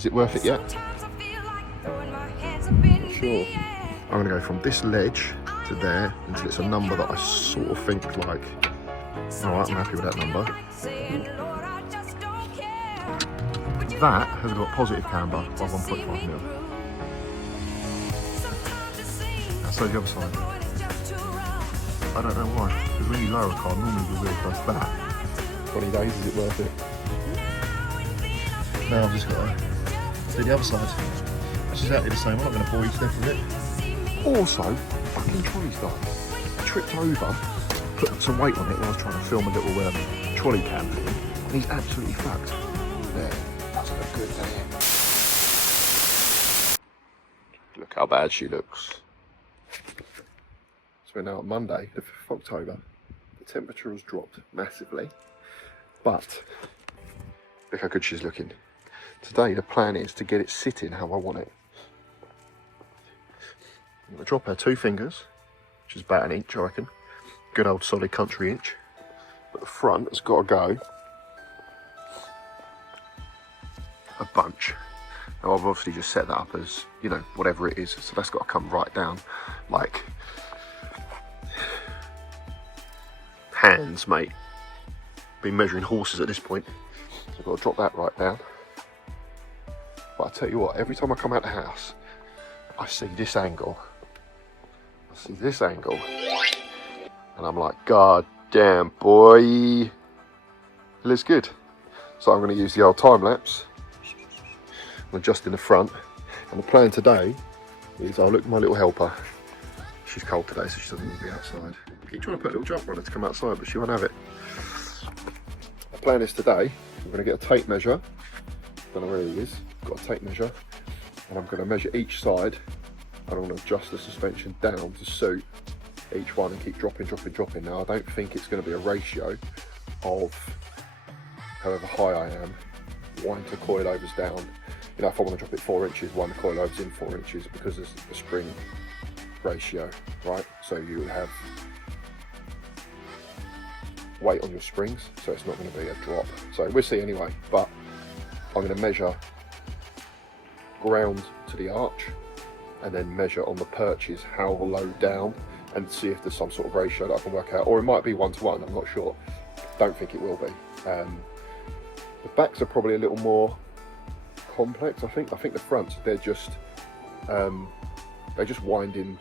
Is it worth it yet? Not sure. I'm going to go from this ledge to there until it's a number that I sort of think like, alright, I'm happy with that number. That has got positive camber by 1.5 mil. So the other side. I don't know why, because when you lower a car, normally the wheel does that. 20 days, is it worth it? Now I've just got to do the other side, which is exactly the same. I'm not going to bore you to death with it. Also, fucking trolley's died. I tripped over, put some weight on it when I was trying to film a little trolley cam thing, and he's absolutely fucked. There, that's look good, doesn't it? Look how bad she looks. So we're now on Monday, the 5th of October. The temperature has dropped massively, but look how good she's looking. Today the plan is to get it sitting how I want it. I'm going to drop her 2 fingers, which is about 1 inch I reckon. Good old solid country inch. But the front has got to go a bunch. Now I've obviously just set that up as, you know, whatever it is, so that's got to come right down, like hands, mate. Been measuring horses at this point, so I've got to drop that right down. But I tell you what, every time I come out the house, I see this angle. I see this angle, and I'm like, God damn, boy, it looks good. So I'm going to use the old time lapse. I'm adjusting the front, and the plan today is I'll look at my little helper. She's cold today, so she doesn't need to be outside. I keep trying to put a little jumper on her to come outside, but she won't have it. The plan is today, we're going to get a tape measure. Don't know where he is. Got a tape measure, and I'm going to measure each side, and I'm going to adjust the suspension down to suit each one and keep dropping. Now I don't think it's going to be a ratio of however high I am, wind the coilovers down. You know, if I want to drop it 4 inches, wind the coilovers in 4 inches, because there's a spring ratio, right? So you have weight on your springs, so it's not going to be a drop. So we'll see anyway, but I'm going to measure ground to the arch, and then measure on the perches how low down, and see if there's some sort of ratio that I can work out, or it might be 1-to-1, I'm not sure. Don't think it will be. The backs are probably a little more complex. I think the fronts, they just wind in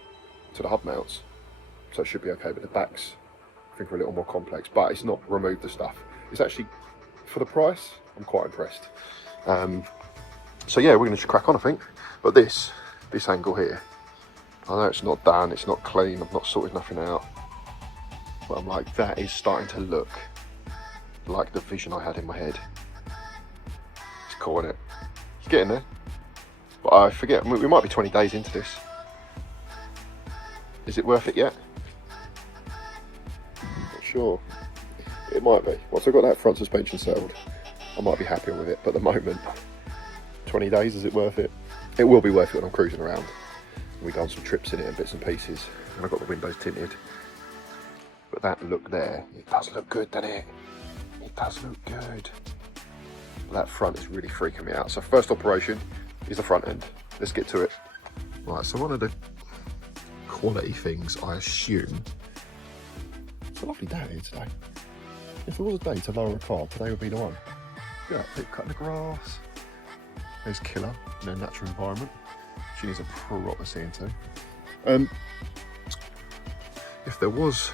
to the hub mounts, so it should be okay. But the backs, I think, are a little more complex, but it's not removed the stuff. It's actually, for the price, I'm quite impressed. So yeah, we're going to just crack on, I think. But this angle here, I know it's not done, it's not clean, I've not sorted nothing out, but I'm like, that is starting to look like the vision I had in my head. It's cool, isn't it? It's getting there. But I forget, we might be 20 days into this. Is it worth it yet? Not sure. It might be. Once I've got that front suspension settled, I might be happier with it, but at the moment, 20 days, is it worth it? It will be worth it when I'm cruising around. We go on some trips in it and bits and pieces, and I've got the windows tinted. But that look there, it does look good, doesn't it? It does look good. But that front is really freaking me out. So first operation is the front end. Let's get to it. Right, so one of the quality things, I assume, it's a lovely day here today. If there was a day to lower a car, today would be the one. Yeah, keep cutting the grass. There's Killer in her natural environment. She needs a proper seeing to. If there was,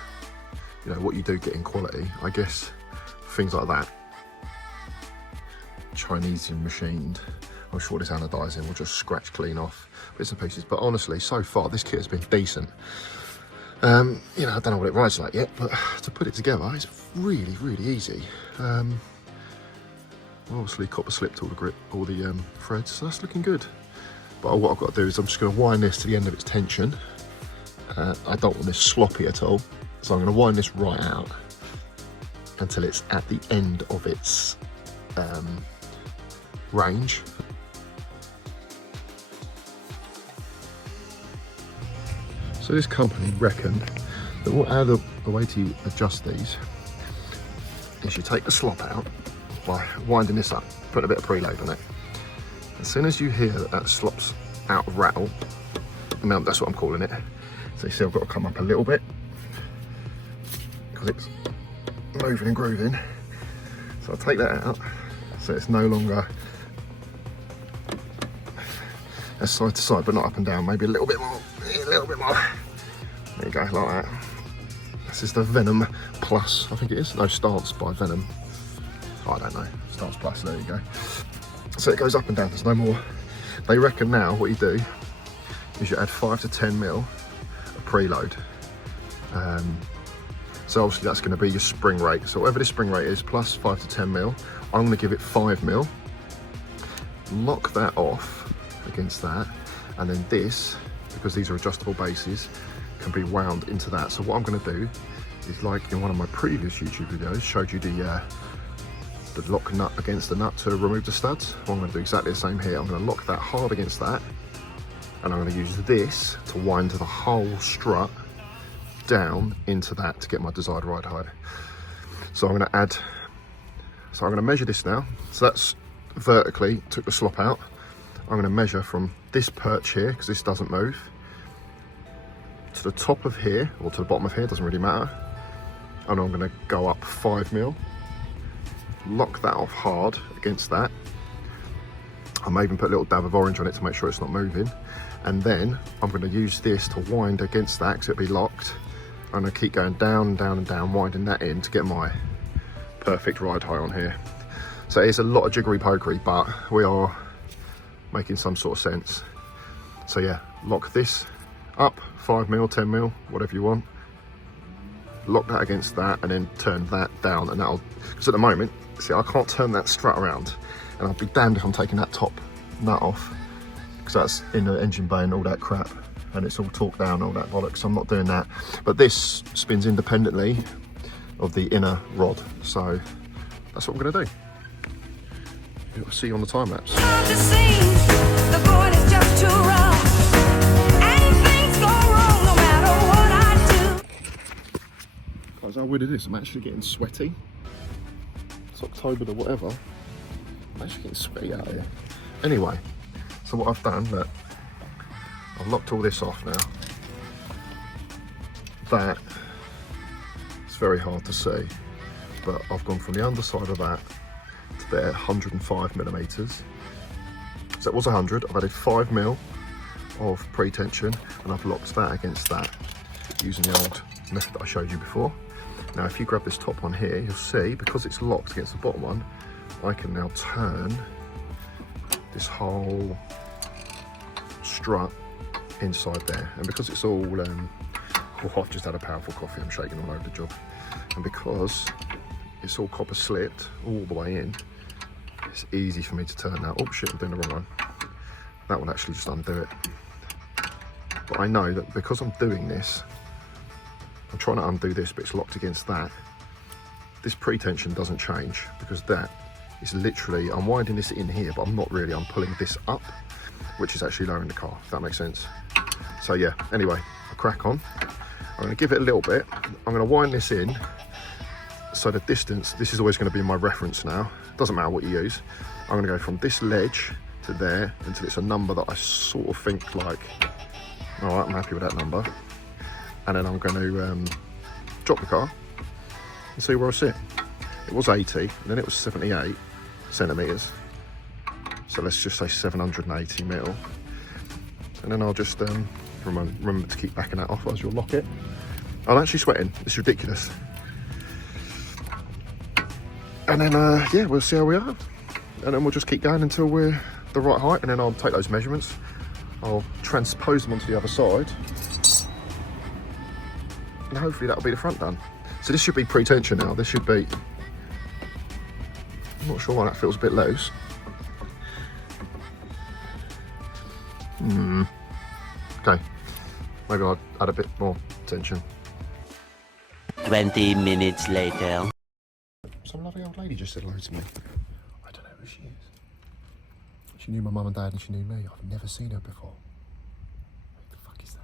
you know, what you do get in quality, I guess things like that, Chinese machined, I'm sure this anodizing will just scratch clean off bits and pieces. But honestly, so far this kit has been decent. You know, I don't know what it rides like yet, but to put it together, it's really, really easy. Obviously copper slipped all the threads, so that's looking good. But what I've got to do is I'm just going to wind this to the end of its tension. I don't want this sloppy at all, so I'm going to wind this right out until it's at the end of its range. So this company reckoned that the way to adjust these is you take the slop out by winding this up, putting a bit of preload on it, As soon as you hear that slops out of rattle, now that's what I'm calling it. So you see I've got to come up a little bit because it's moving and grooving. So I'll take that out so it's no longer as side to side, but not up and down, maybe a little bit more, a little bit more. There you go, like that. This is the Venom Plus, I think it is. No, Stance by Venom. I don't know, Stance Plus, there you go. So it goes up and down, there's no more. They reckon now what you do is you add 5 to 10 mil of preload. So obviously that's going to be your spring rate. So whatever the spring rate is, plus 5 to 10 mil, I'm going to give it 5 mil. Lock that off against that, and then this, because these are adjustable bases, can be wound into that. So what I'm going to do is, like in one of my previous YouTube videos, showed you the lock nut against the nut to remove the studs. Well, I'm going to do exactly the same here. I'm going to lock that hard against that, and I'm going to use this to wind the whole strut down into that to get my desired ride height. So I'm going to add, so I'm going to measure this now. So that's vertically, took the slop out. I'm going to measure from this perch here, because this doesn't move, to the top of here, or to the bottom of here, doesn't really matter. And I'm going to go up 5 mil, lock that off hard against that. I may even put a little dab of orange on it to make sure it's not moving. And then I'm going to use this to wind against that, because it'll be locked. I'm going to keep going down and down and down, winding that in to get my perfect ride height on here. So it's a lot of jiggery pokery, but we are making some sort of sense. So yeah, lock this up, 5 mil, 10 mil, whatever you want. Lock that against that, and then turn that down, and that'll, because at the moment, see, I can't turn that strut around, and I'll be damned if I'm taking that top nut off, because that's in the engine bay and all that crap, and it's all torqued down, all that bollocks. So I'm not doing that. But this spins independently of the inner rod, so that's what I'm going to do. I'll see you on the time lapse. Guys, how weird it is, I'm actually getting sweaty. It's October or whatever. I'm actually getting sweaty out here. Anyway, so what I've done, look, I've locked all this off now. That, it's very hard to see, but I've gone from the underside of that to there, 105 millimeters. So it was 100, I've added 5 mil of pre-tension, and I've locked that against that using the old method that I showed you before. Now if you grab this top one here, you'll see, because it's locked against the bottom one, I can now turn this whole strut inside there. And because it's all, oh, I've just had a powerful coffee, I'm shaking all over the job. And because it's all copper slipped all the way in, it's easy for me to turn that. Oh shit, I'm doing the wrong one. That will actually just undo it. But I know that because I'm doing this, I'm trying to undo this, but it's locked against that. This pre-tension doesn't change, because that is literally, I'm winding this in here, but I'm not really, I'm pulling this up, which is actually lowering the car, if that makes sense. So yeah, anyway, I'll crack on. I'm going to give it a little bit. I'm going to wind this in, so the distance, this is always going to be my reference now. Doesn't matter what you use. I'm going to go from this ledge to there until it's a number that I sort of think like, all right, I'm happy with that number. And then I'm going to drop the car and see where I sit. It was 80, and then it was 78 centimeters. So let's just say 780 mil. And then I'll just remember to keep backing that off as you'll lock it. I'm actually sweating, it's ridiculous. And then, yeah, we'll see how we are. And then we'll just keep going until we're the right height, and then I'll take those measurements. I'll transpose them onto the other side. And hopefully that'll be the front done. So this should be pre-tension now. This should be, I'm not sure why that feels a bit loose. Okay, maybe I'll add a bit more tension. 20 minutes later. Some lovely old lady just said hello to me. I don't know who she is. She knew my mum and dad and she knew me. I've never seen her before. What the fuck is that?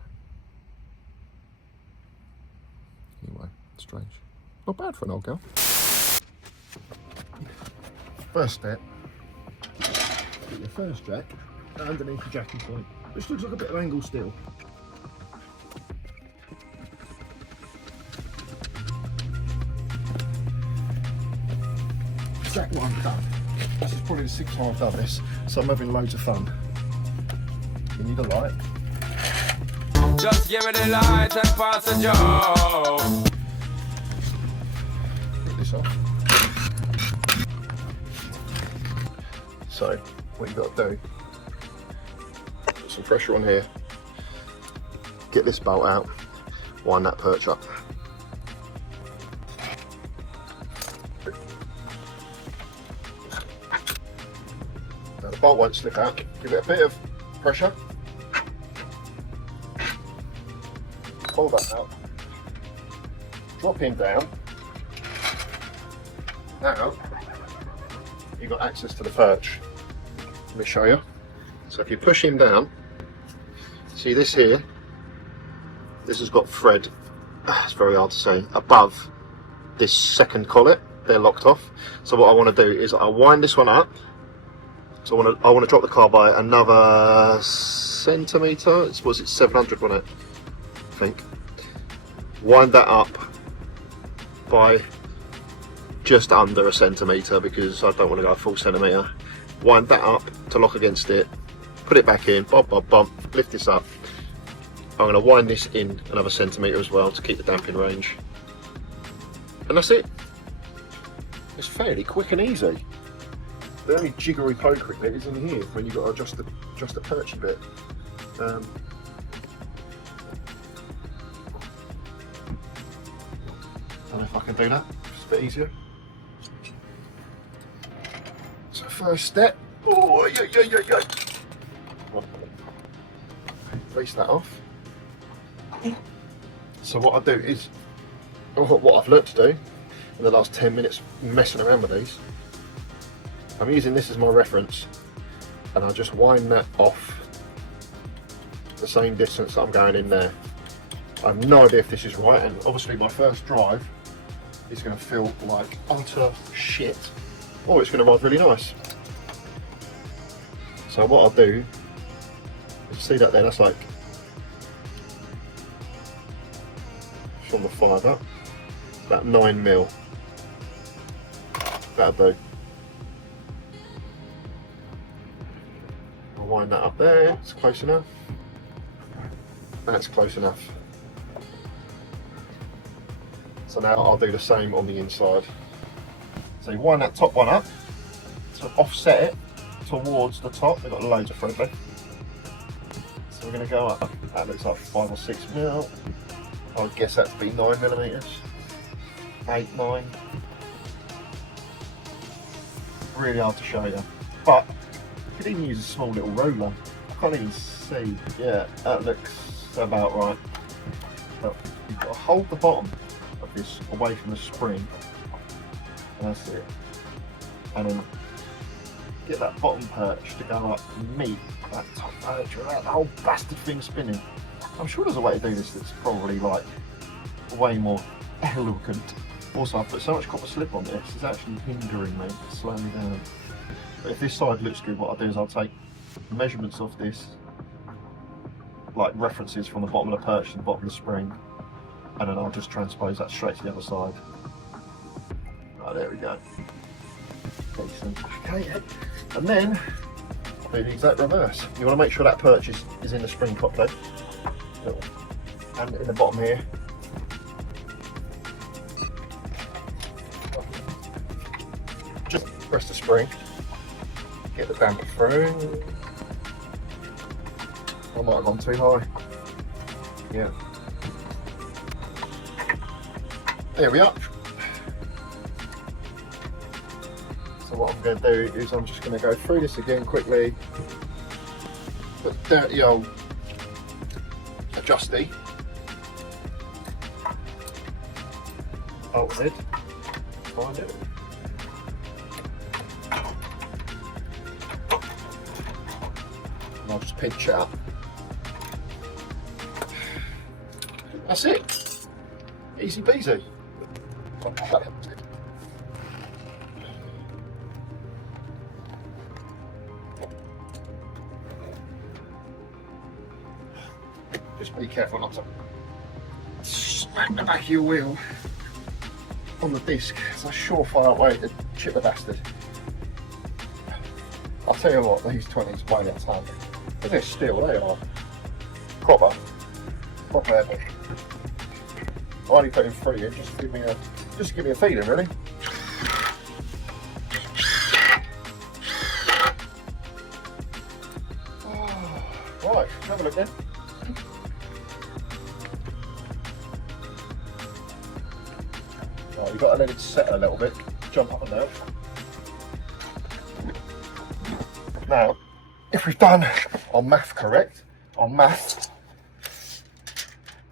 Anyway, strange. Not bad for an old girl. First step Put your first jack underneath the jacking point, which looks like a bit of angle steel. Jack one done. This is probably the 6th time I've done this, so I'm having loads of fun. You need a light. Just give it a light and pass a joke. Put this off. So, what you've got to do, put some pressure on here, get this bolt out, wind that perch up. Now the bolt won't slip out, give it a bit of pressure, pull that out, drop him down. Now you've got access to the perch. Let me show you. So if you push him down, see this here, this has got thread, it's very hard to say, above this second collet. They're locked off. So what I want to do is I wind this one up. So I want to drop the car by another centimetre. It was 700, wasn't it? I think. Wind that up by just under a centimetre because I don't want to go a full centimetre. Wind that up to lock against it. Put it back in. Bump, bump, bump. Lift this up. I'm going to wind this in another centimetre as well to keep the damping range. And that's it. It's fairly quick and easy. The only jiggery pokery bit is in here when you've got to adjust the perchy bit. Don't know if I can do that. It's a bit easier. So first step. Oh, yeah. Release that off. So what I do is, what I've learnt to do in the last 10 minutes messing around with these, I'm using this as my reference, and I just wind that off the same distance that I'm going in there. I have no idea if this is right, and obviously my first drive is going to feel like utter shit, or it's going to ride really nice. So what I'll do, you see that there, that's like from the 5 up, about 9mm. That'll do. I'll wind that up there, it's close enough. That's close enough. So now I'll do the same on the inside. So you wind that top one up to offset it towards the top. We've got loads of thread left. So we're going to go up. That looks like 5 or 6mm. I would guess that to be 9mm. 8, 9. Really hard to show you. But you could even use a small little roller. I can't even see. Yeah, that looks about right. But you've got to hold the bottom of this away from the spring. And that's it. And then get that bottom perch to go up and meet that top perch without the whole bastard thing spinning. I'm sure there's a way to do this that's probably like way more elegant. Also, I've put so much copper slip on this, it's actually hindering me, slowing me down. But if this side looks good, what I'll do is I'll take measurements of this, like references from the bottom of the perch to the bottom of the spring, and then I'll just transpose that straight to the other side. Right, there we go. Decent. Okay, and then do the exact reverse. You want to make sure that perch is in the spring properly. And in the bottom here. Just press the spring, get the damper through. I might have gone too high. Yeah. There we are. So what I'm going to do is I'm just going to go through this again quickly. Put the dirty old adjusty. Bolt lid. Find it. And I'll just pinch it up. That's it. Easy peasy. Just be careful not to smack the back of your wheel on the disc. It's a surefire way to chip the bastard. I'll tell you what, these 20s weigh that ton. They're steel, they are. Proper heavy. I only put in 3 in, just give me a feeling, really. Right, have a look then. Right, you've got to let it settle a little bit. Jump up and down. Now, if we've done our math correct, that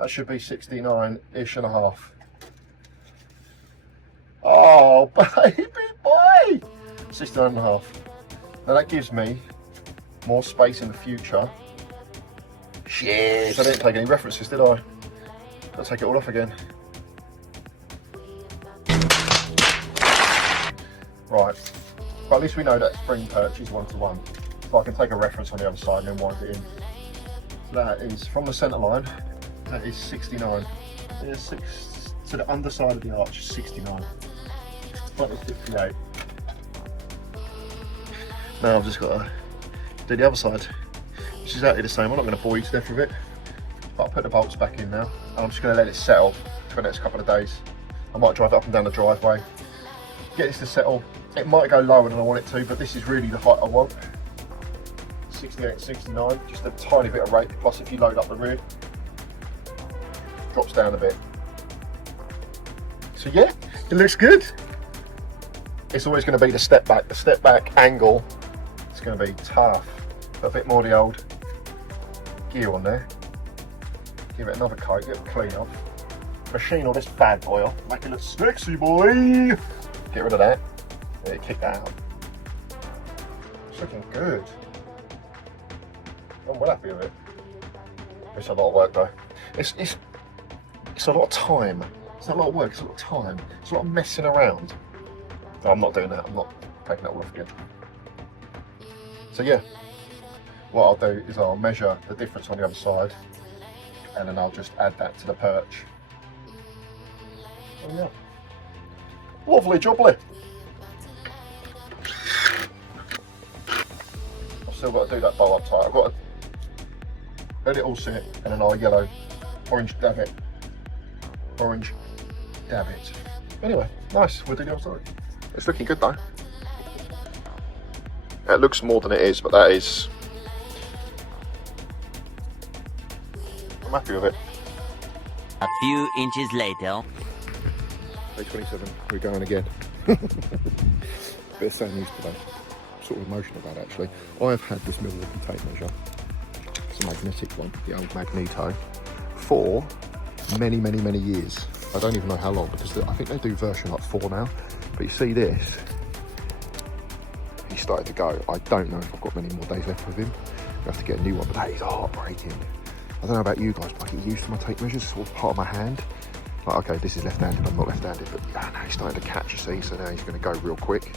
should be 69-ish and a half. Oh, baby boy! 69 and a half. Now that gives me more space in the future. Shit, I didn't take any references, did I? I'll take it all off again. Right, but at least we know that spring perch is 1-to-1. So I can take a reference on the other side and then wind it in. So that is, from the centre line, that is 69. There's to the underside of the arch is 69. Front is 58. Now I've just got to do the other side, which is exactly the same. I'm not going to bore you to death with it, but I'll put the bolts back in now, and I'm just going to let it settle for the next couple of days. I might drive it up and down the driveway, get this to settle. It might go lower than I want it to, but this is really the height I want. 68, 69, just a tiny bit of rake, plus if you load up the rear, drops down a bit. So yeah, it looks good. It's always going to be the step back angle. It's going to be tough. Put a bit more of the old gear on there. Give it another coat, get it clean off. Machine all this bad boy off, make it look sexy, boy. Get rid of that. Yeah, kick that out. It's looking good. I'm well happy with it. It's a lot of work though. It's a lot of time. It's not a lot of work, it's a lot of time. It's a lot of messing around. No, I'm not doing that. I'm not taking that all off again. So yeah, what I'll do is I'll measure the difference on the other side, and then I'll just add that to the perch. Oh yeah. Lovely jubbly. I've still got to do that bowl up tight. I've got to let it all sit, and then I'll orange dab it. Anyway, nice, we'll do the other side. It's looking good though. It looks more than it is, but that is... I'm happy with it. A few inches later. Day 27, we're going again. Bit of sad news today. Sort of emotional about it actually. I've had this Milwaukee tape measure. It's a magnetic one, the old Magneto, for many years. I don't even know how long, because I think they do version like 4 now. But you see this, he started to go. I don't know if I've got many more days left with him. I have to get a new one, but that is heartbreaking. I don't know about you guys, but I get used to my tape measures, it's sort of part of my hand. Like, okay, this is left-handed, I'm not left-handed, but yeah, now he's starting to catch, you see, so now he's going to go real quick.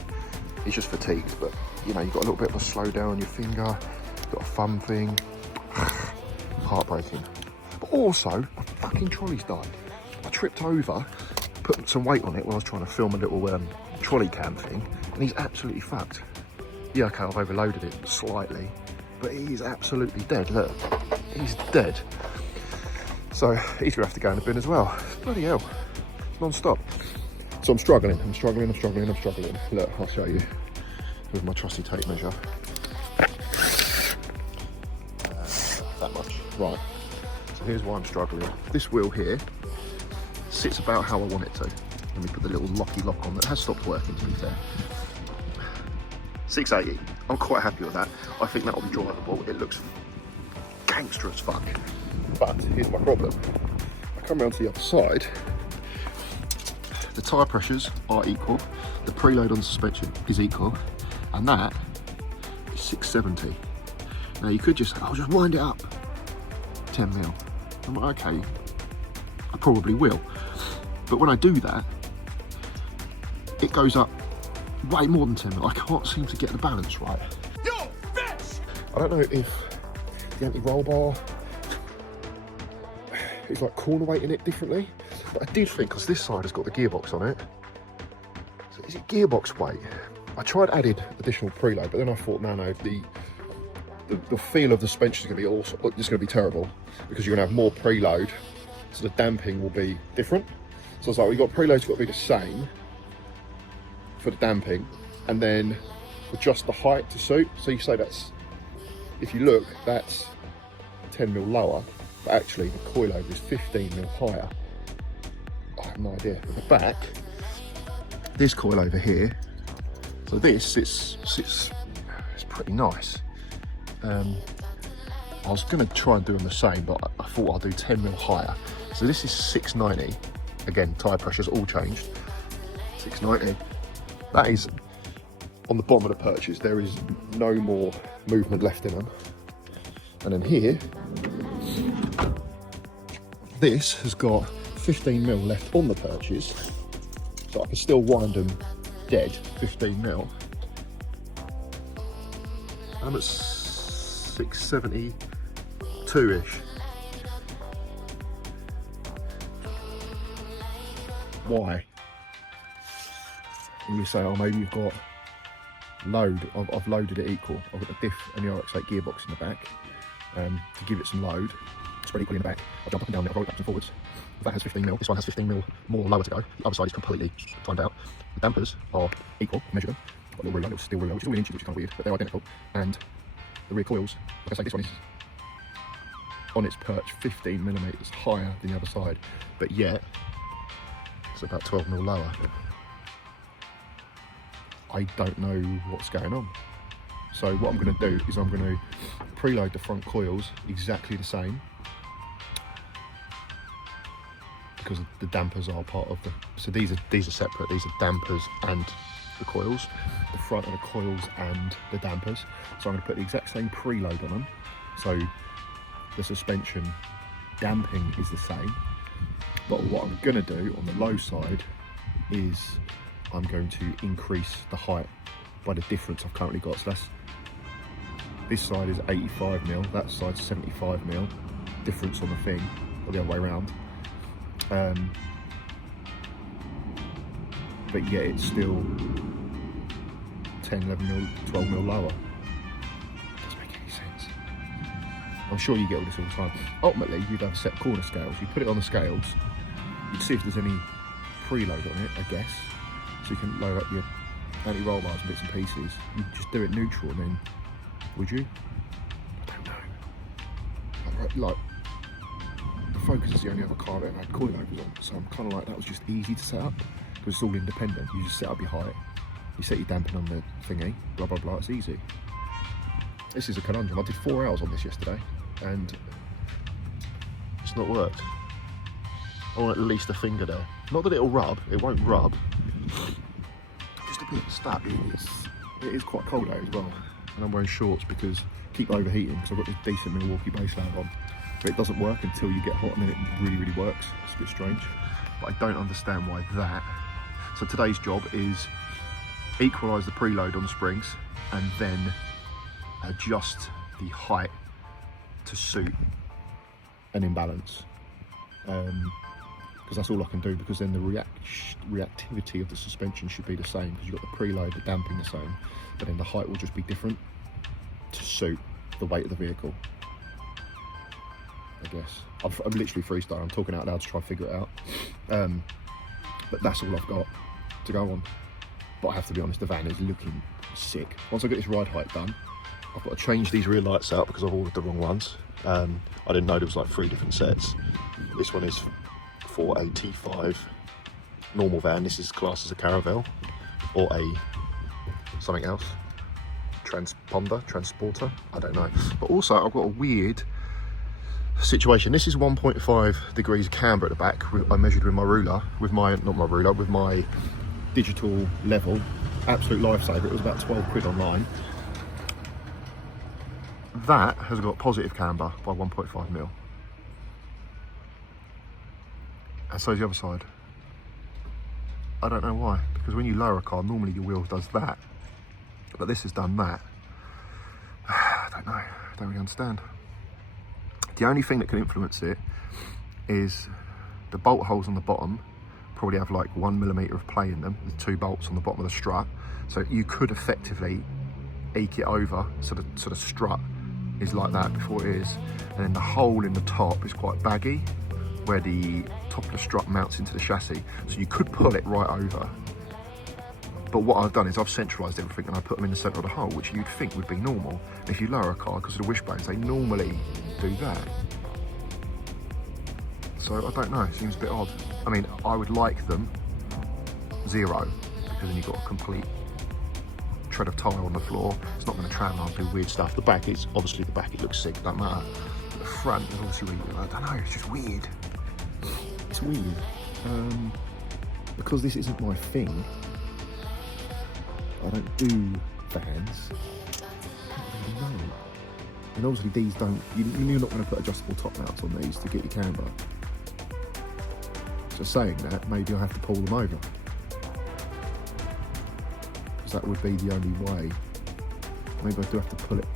He's just fatigued, but you know, you've got a little bit of a slow down on your finger, got a thumb thing. Heartbreaking. But also, my fucking trolley's died. I tripped over, put some weight on it when I was trying to film a little trolley cam thing, and he's absolutely fucked. Yeah, okay, I've overloaded it slightly, but he's absolutely dead. Look, he's dead. So he's gonna have to go in the bin as well. Bloody hell, non-stop. So I'm struggling. Look, I'll show you with my trusty tape measure. That much. Right. So here's why I'm struggling. This wheel here sits about how I want it to. Let me put the little lock on that has stopped working, to be fair. 680. I'm quite happy with that. I think that'll be drivable. It looks gangster as fuck. But here's my problem. I come around to the other side. The tyre pressures are equal. The preload on the suspension is equal. And that is 670. Now you could just, I'll just wind it up 10 mil. I'm like, okay, I probably will. But when I do that, it goes up way more than 10 mil. I can't seem to get the balance right. Yo, bitch! I don't know if the anti-roll bar is like corner weighting it differently. But I did think, because this side has got the gearbox on it, so is it gearbox weight? I tried added additional preload, but then I thought, no, the feel of the suspension is going to be awesome. It's going to be terrible because you're going to have more preload, so the damping will be different. So I was like, we've got preload's got to be the same for the damping, and then adjust the height to suit. So you say that's, if you look, that's 10mm lower, but actually the coilover is 15mm higher. I have no idea. At the back, this coilover here, so this sits it's pretty nice. I was going to try and do them the same, but I thought I'll do 10mm higher. So this is 690. Again, tyre pressure's all changed. 690. That is on the bottom of the perches. There is no more movement left in them. And then here, this has got 15mm left on the perches, so I can still wind them dead 15mm. I'm at 672-ish. Why? And you say, oh, maybe you've got load. I've loaded it equal. I've got the diff and the RX8 gearbox in the back to give it some load. Spread equally in the back. I'll jump up and down, I'll roll it backwards and forwards. That has 15mm. This one has 15mm more lower to go. The other side is completely timed out. The dampers are equal. Measure them. Got a little reload, steel reload, which is all in inches, which is kind of weird, but they're identical. And the rear coils, like I say, this one is on its perch 15mm higher than the other side, but yet it's about 12mm lower. I don't know what's going on. So what I'm going to do is I'm going to preload the front coils exactly the same, because the dampers are part of the, so these are separate. These are dampers and the coils, the front of the coils and the dampers. So I'm going to put the exact same preload on them, so the suspension damping is the same. But what I'm going to do on the low side is I'm going to increase the height by the difference I've currently got. So that's, this side is 85mm, that side's 75mm difference on the thing, or the other way around. But yet it's still 10, 11mm, 12mm lower. Doesn't make any sense. I'm sure you get all this all the time. Ultimately, you'd have a set of corner scales. You put it on the scales, you'd see if there's any preload on it, I guess. So you can load up your anti-roll bars and bits and pieces. You just do it neutral, and then, would you? I don't know. Like the Focus is the only other car that I've had coilovers on, so I'm kind of like, that was just easy to set up, because it's all independent. You just set up your height, you set your damping on the thingy, blah blah blah, it's easy. This is a conundrum. I did 4 hours on this yesterday, and it's not worked. I want at least a finger there. Not that it'll rub, it won't rub. Just a bit stuck. It is quite cold out as well, and I'm wearing shorts because I keep overheating, because I've got this decent Milwaukee base layer on. But it doesn't work until you get hot, and then it really, really works. It's a bit strange, but I don't understand why that. So today's job is equalise the preload on the springs, and then adjust the height to suit an imbalance. Because that's all I can do, because then the reactivity of the suspension should be the same, because you've got the preload, the damping the same, but then the height will just be different to suit the weight of the vehicle, I guess. I'm literally freestyling, I'm talking out loud to try and figure it out. But that's all I've got to go on. But I have to be honest, the van is looking sick. Once I get this ride height done, I've got to change these rear lights out because I've ordered the wrong ones. I didn't know there was like 3 different sets. This one is for a T5 normal van. This is classed as a caravel or a something else, transporter, I don't know. But also I've got a weird situation. This is 1.5 degrees camber at the back. I measured with my ruler, with my digital level. Absolute lifesaver. It was about 12 quid online. That has got positive camber by 1.5mm. And so is the other side. I don't know why, because when you lower a car, normally your wheel does that, but this has done that. I don't know, I don't really understand. The only thing that can influence it is the bolt holes on the bottom probably have like 1 millimeter of play in them, the 2 bolts on the bottom of the strut. So you could effectively eke it over so the strut is like that before it is. And then the hole in the top is quite baggy where the top of the strut mounts into the chassis. So you could pull it right over. But what I've done is I've centralised everything and I put them in the centre of the hole, which you'd think would be normal. If you lower a car because of the wishbones, they normally do that. So I don't know, it seems a bit odd. I mean, I would like them 0, because then you've got a complete tread of tyre on the floor. It's not going to tram and do weird stuff. The back is, obviously the back, it looks sick, don't matter. But the front is obviously really, I don't know, it's just weird. It's weird. Because this isn't my thing, I don't do vans. I don't really know. And obviously these don't, you're not going to put adjustable top mounts on these to get your camber. So saying that, maybe I'll have to pull them over. Because that would be the only way. Maybe I do have to pull it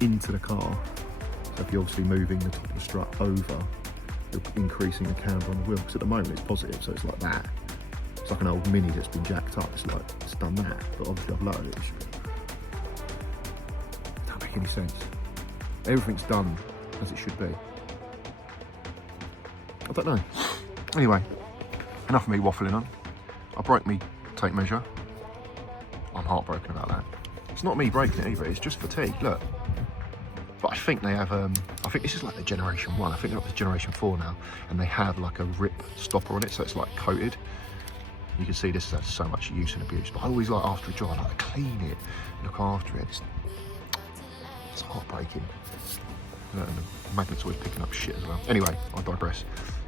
into the car. So if you're obviously moving the top of the strut over, you're increasing the camber on the wheel. Because at the moment it's positive, so it's like that. It's like an old Mini that's been jacked up. It's like, it's done that. But obviously I've lowered it. It don't make any sense. Everything's done as it should be. I don't know. Anyway, enough of me waffling on. I broke me tape measure. I'm heartbroken about that. It's not me breaking it either, it's just fatigue, look. But I think they have, I think this is like the Generation 1. I think they're up to Generation 4 now. And they have like a rip stopper on it, so it's like coated. You can see this has so much use and abuse. But I always like, after a job, I like to clean it, look after it. It's heartbreaking. And the magnet's always picking up shit as well. Anyway, I digress.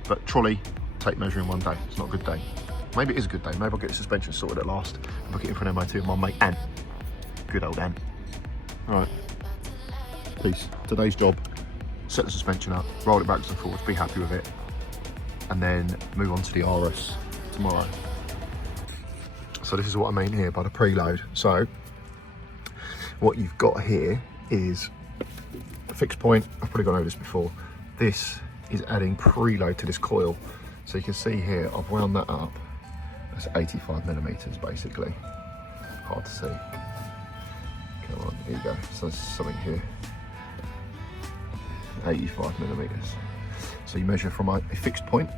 But trolley, tape measure in one day. It's not a good day. Maybe it is a good day. Maybe I'll get the suspension sorted at last and book it in for an MOT with my mate Ant. Good old Ant. All right. Peace. Today's job, set the suspension up, roll it backwards and forwards, be happy with it, and then move on to the RS tomorrow. So this is what I mean here by the preload. So what you've got here is a fixed point. I've probably gone over this before. This is adding preload to this coil. So you can see here, I've wound that up. That's 85 millimeters basically. Hard to see. Come on, here you go. So there's something here. 85 millimeters. So you measure from a fixed point,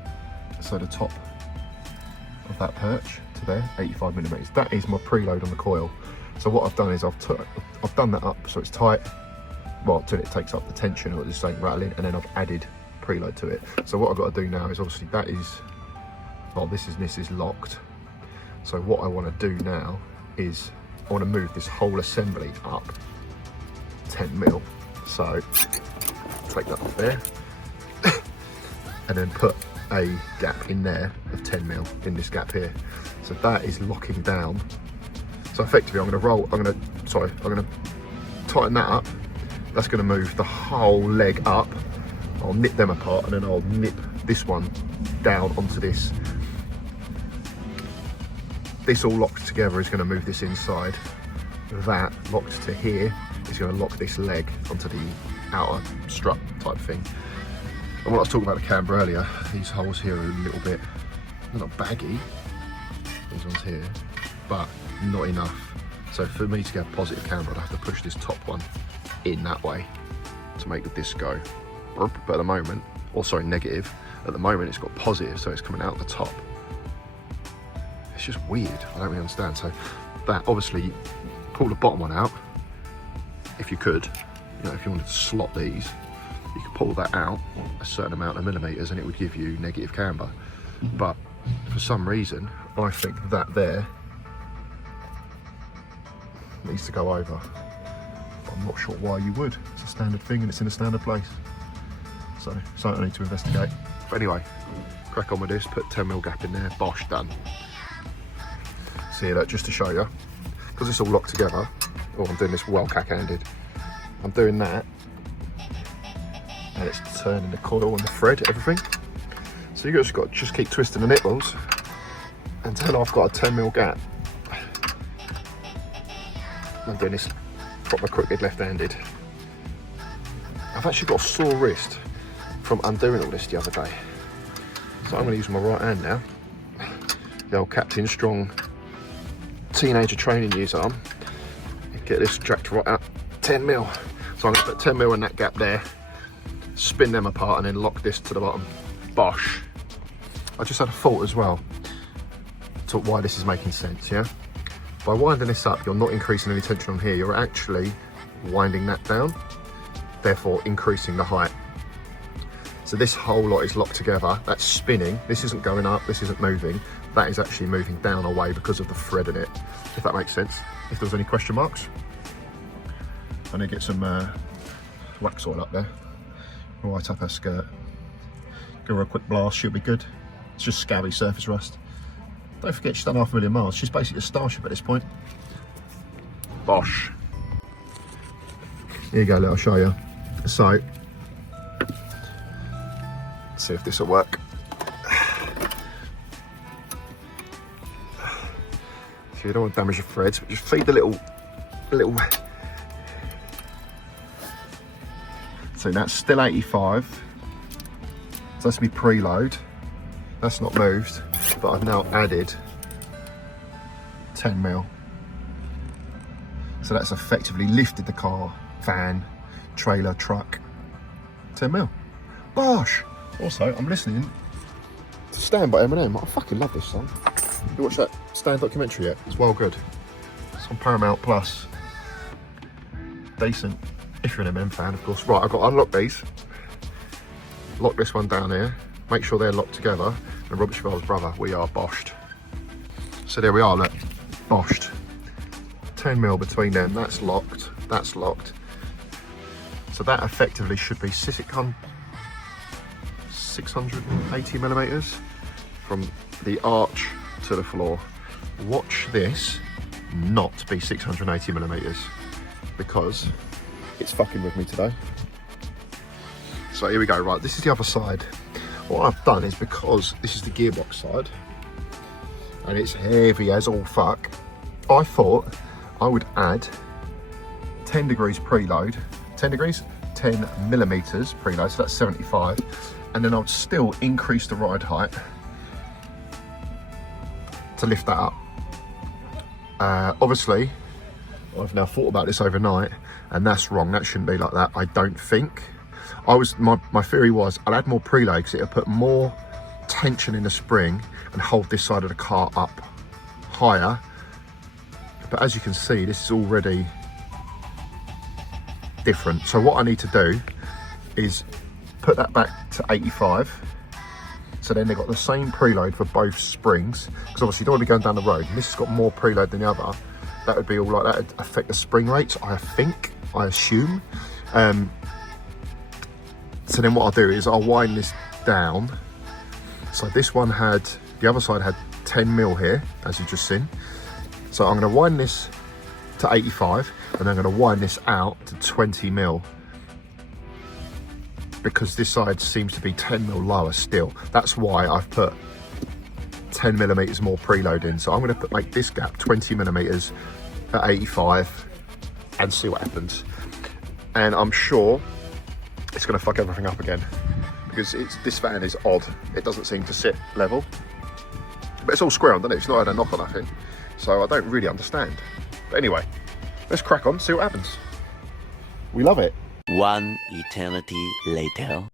so the top of that perch to there, 85 millimeters. That is my preload on the coil. So what I've done is I've done that up so it's tight, well, till it takes up the tension or just ain't rattling, and then I've added preload to it. So what I've got to do now is obviously that is, well, this is locked. So what I want to do now is I want to move this whole assembly up 10 mil. So take that off there and then put a gap in there of 10 mil in this gap here. So that is locking down. So effectively I'm going to tighten that up. That's going to move the whole leg up. I'll nip them apart and then I'll nip this one down onto this. This all locked together is going to move this inside. That locked to here is going to lock this leg onto the outer strut type thing. And when I was talking about the camber earlier, these holes here are a little bit, they're not baggy, these ones here, but not enough. So for me to get a positive camber, I'd have to push this top one in that way to make the disc go. But at the moment, or sorry, negative, at the moment it's got positive, so it's coming out the top. It's just weird, I don't really understand. So that, obviously, pull the bottom one out, if you could, you know, if you wanted to slot these, you could pull that out a certain amount of millimeters and it would give you negative camber. But for some reason, I think that there needs to go over. I'm not sure why you would. It's a standard thing and it's in a standard place. So something I need to investigate. But anyway, crack on with this, put 10 mil gap in there, bosh, done. See that, just to show you, because it's all locked together. Oh, I'm doing this well cack-handed. I'm doing that, and it's turning the coil and the thread, everything. So you just keep twisting the nipples until I've got a 10 mil gap. I'm doing this proper crooked left-handed. I've actually got a sore wrist from undoing all this the other day. So I'm going to use my right hand now. The old Captain Strong teenager training use arm. And get this jacked right up. 10 mil. So I'm going to put 10 mil in that gap there. Spin them apart and then lock this to the bottom. Bosh. I just had a thought as well to why this is making sense, yeah? By winding this up, you're not increasing any tension on here. You're actually winding that down, therefore increasing the height. So this whole lot is locked together. That's spinning. This isn't going up. This isn't moving. That is actually moving down away because of the thread in it, if that makes sense. If there's any question marks. I need to get some wax oil up there. Right up her skirt. Give her a quick blast, she'll be good. It's just scabby surface rust. Don't forget she's done 500,000 miles. She's basically a starship at this point. Bosh. Here you go, I'll show you. So, let's see if this will work. So you don't want to damage your threads, but just feed the little. So that's still 85. So that's to be preload. That's not moved, but I've now added 10 mil. So that's effectively lifted the car, van, trailer, truck, 10 mil. Bosh! Also, I'm listening to Stand by Eminem. I fucking love this song. You watched that Stand documentary yet? It's well good. It's on Paramount Plus. Decent, if you're an Eminem fan, of course. Right, I've got to unlock these. Lock this one down here. Make sure they're locked together. And Robert Chevale's brother, we are boshed. So there we are, look, boshed. 10 mil between them, that's locked, that's locked. So that effectively should be 680 millimeters from the arch to the floor. Watch this not be 680 millimeters because it's fucking with me today. So here we go, right, this is the other side. What I've done is, because this is the gearbox side and it's heavy as all fuck, I thought I would add 10 degrees preload, 10 degrees, 10 millimeters preload, so that's 75, and then I would still increase the ride height to lift that up. Obviously, I've now thought about this overnight, and that's wrong. That shouldn't be like that, I don't think. My theory was I'll add more preload because it'll put more tension in the spring and hold this side of the car up higher. But as you can see, this is already different. So what I need to do is put that back to 85. So then they've got the same preload for both springs, because obviously you don't want to be going down the road. And this has got more preload than the other. That would be all like that would affect the spring rates, I assume. So then what I'll do is I'll wind this down. So this one the other side had 10 mil here, as you've just seen. So I'm going to wind this to 85, and I'm going to wind this out to 20 mil. Because this side seems to be 10 mil lower still. That's why I've put 10 millimeters more preload in. So I'm going to make this gap 20 millimeters at 85 and see what happens. And I'm sure it's going to fuck everything up again, because this van is odd. It doesn't seem to sit level, but it's all square on, doesn't it? It's not had a knock or nothing, so I don't really understand. But anyway, let's crack on, see what happens. We love it. One eternity later.